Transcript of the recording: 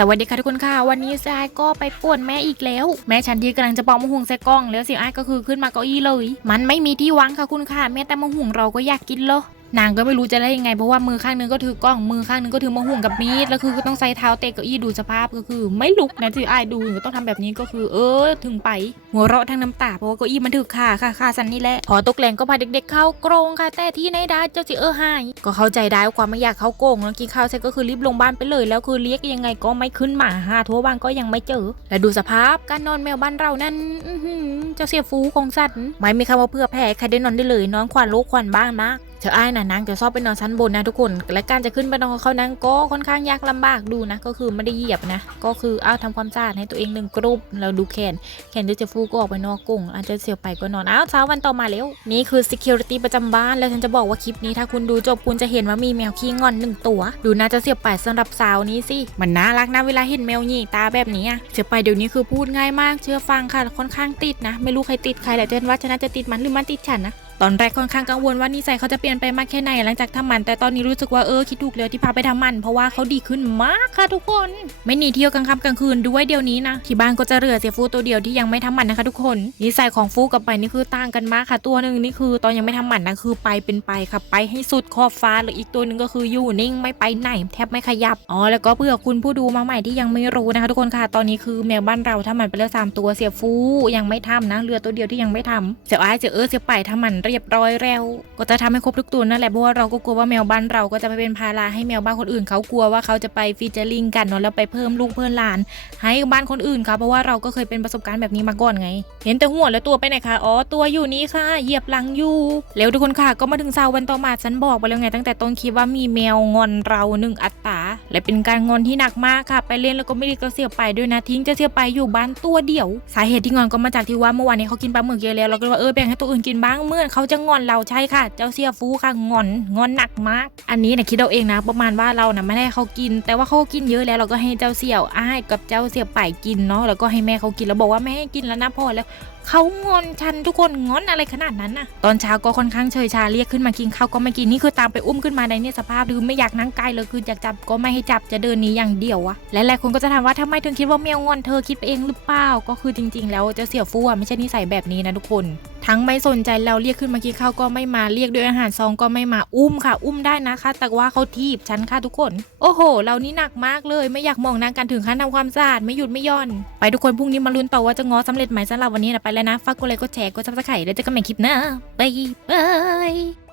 สวัสดีค่ะทุกคนค่ะ วันนี้ทรายก็ไปป่วนแม่อีกแล้ว แม่ฉันทีกำลังจะปอกมะฮุงใส่กล้อง แล้วเสียงอ้ก็คือขึ้นมาเก้าอี้เลย มันไม่มีที่วางค่ะคุณค่ะแม่แต่มะฮุงเราก็อยากกินเลย นางก็ไม่รู้จะได้ยังไงเพราะว่ามือข้างนึงก็ถือกล้องมือข้างนึงก็ถือมะฮุงกับมีดแล้วคือก็ต้องใส่เท้าเตะเก้าอี้ดูสภาพก็คือ ไม่ลุกนะที่อายดูก็ต้องทำแบบนี้ก็คือ เออ ถึงไป หัวเราะทั้งน้ำตาเพราะว่าเก้าอี้มันถือขาค่ะขาสันนี่แหละพอตกแรงก็พาเด็กๆเข้ากรงค่ะแต่ที่ไหนได้เจ้าสิเออหายก็เข้าใจได้ว่าความไม่อยากเข้ากรงแล้วกินข้าวเสร็จก็คือรีบลงบ้านไปเลย แล้วคือเรียกยังไงก็ไม่ขึ้นมาหาทั่วบ้านก็ยังไม่เจอ และดูสภาพการนอนแมวบ้านเรานั่นเจ้าเสียฟูของสัตว์ไม่มีคำว่าเพื่อแผ่ใครได้นอนได้เลยนอนขวัญลูกขวัญบ้างมาก เธออ้ายน่ะนางจะชอบไปนอนชั้นบนนะทุกคน และการจะขึ้นไปนอนกับเขานั้นก็ค่อนข้างยากลำบากดูนะ ก็คือไม่ได้เหยียบนะ ก็คือเอาทำความสะอาดให้ตัวเองหนึ่งกรุบแล้วดูแขน แขนเดยวจะฟูก็ออกไปนอกกรงอาจจะเสียวไปก็นอน อ้าวเช้าวันต่อมาแล้ว นี่คือ security ประจำบ้าน แล้วฉันจะบอกว่าคลิปนี้ถ้าคุณดูจบคุณจะเห็นว่ามีแมวขี้งอนหนึ่งตัว ดูน่าจะเสียบไปสำหรับสาวนี้สิ มันน่ารักนะเวลาเห็นแมวหยีตาแบบนี้เสียบไปเดี๋ยวนี้คือพูดง่ายมาก เชื่อฟังค่ะ ค่อนข้างติดนะ ไม่รู้ใครติดใครแต่เจนว่าฉันน่าจะติดมันหรือมันติดฉันนะ ตอนแรกค่อนข้างกังวลว่านิสัยเขาจะเปลี่ยนไปมากแค่ไหนหลังจากทำมัน แต่ตอนนี้รู้สึกว่าเออคิดถูกแล้วที่พาไปทำมัน เพราะว่าเขาดีขึ้นมากค่ะทุกคน ไม่หนีเที่ยวกลางค่ำกลางคืนด้วยเดี๋ยวนี้นะที่บ้านก็จะเหลือเสียฟูตัวเดียวที่ยังไม่ทำมันนะคะทุกคนนิสัยของฟูกับไปนี่คือต่างกันมากค่ะตัวหนึ่งนี่คือ ตอนยังไม่ทำมันนะคือไปเป็นไปค่ะไปให้สุดขอบฟ้าหรืออีกตัวหนึ่งก็คืออยู่นิ่งไม่ไปไหนแทบไม่ขยับอ๋อแล้วก็เพื่อคุณผู้ดูมาใหม่ที่ยังไม่รู้นะคะทุกคนค่ะตอนนี้คือแมวบ้านเราทำมันไปแล้วสามตัวเสียฟูยังไม่ทำนะเหลือตัวเดียวที่ยังไม่ทำเสียอ้ายเสียเออเสียไปทำมันเรียบร้อยแล้ว ก็จะทำให้ครบทุกตัวนั่นแหละเพราะว่าเราก็กลัวว่าแมวบ้านเราก็จะไปเป็นภาระให้แมวบ้านคนอื่นเขากลัวว่าเขาจะไปฟีเจอริงกันเนาะแล้วไปเพิ่มลูกเพิ่มหลาน ให้บ้านคนอื่นค่ะเพราะว่าเราก็เคยเป็นประสบการณ์แบบนี้มาก่อนไง เห็นแต่หัวแล้วตัวไปไหนคะอ๋อตัวอยู่นี่ค่ะ เหยียบหลังอยู่แล้วทุกคนค่ะก็มาถึงเสาวันต่อมาฉันบอกไปแล้วไง ตั้งแต่ต้นคลิปว่ามีแมวงอนเราหนึ่งอัตรา และเป็นการงอนที่หนักมากค่ะ ไปเล่นแล้วก็ไม่ได้ก็เสียไปด้วยนะทิ้งจะเสียไปอยู่บ้านตัวเดียว สาเหตุที่งอนก็มาจากที่ว่าเมื่อวานนี้เขากินปลาหมึกเยอะแล้วเราก็เลยว่าเออแบ่งให้ตัวอื่นกินบ้างเมื่อเขาจะงอนเราใช่ค่ะ เจ้าเสียฟูค่ะงอนงอนหนักมาก อันนี้นะคิดเอาเองนะ ประมาณว่าเรานะไม่ได้เขากิน แต่ว่าเขากินเยอะแล้วเราก็ให้เจ้าเสี่ยวอ้ายกับเจ้าเสี่ยวไปกินเนาะแล้วก็ให้แม่เขากินแล้วบอกว่าแม่ให้กินแล้วนะพอแล้ว เขางอนฉันทุกคนงอนอะไรขนาดนั้นน่ะ ตอนเช้าก็ค่อนข้างเฉยชาเรียกขึ้นมากินข้าวก็ไม่กินนี่คือตามไปอุ้มขึ้นมาในเนี่ยสภาพคือไม่อยากนั่งใกล้เลยคืออยากจับก็ไม่ให้จับจะเดินหนี้อย่างเดียวอะและหลายคนก็จะถามว่าทำไมถึงคิดว่าแมวงอนเธอคิดไปเองหรือเปล่าก็คือจริง ๆ แล้วเจะเสี่ยวฟูอะไม่ใช่นิสัยแบบนี้นะทุกคน ทั้งไม่สนใจเราเรียกขึ้นมากินข้าวก็ไม่มาเรียกด้วยอาหารซองก็ไม่มาอุ้มค่ะ อุ้มได้นะคะ แต่ว่าเขาทีบฉันค่ะทุกคน โอ้โห เรานี่หนักมากเลยไม่อยากมองนางกันถึงขั้นทำความสะอาดไม่หยุดไม่ย่อน ไปทุกคนพรุ่งนี้มาลุ้นต่อว่าจะง้อสำเร็จไหมสำหรับวันนี้นะไปแล้วนะฝากกดไลค์กดแชร์กดซับสไครต์แล้วเจอกันใหม่คลิปหน้าบายบาย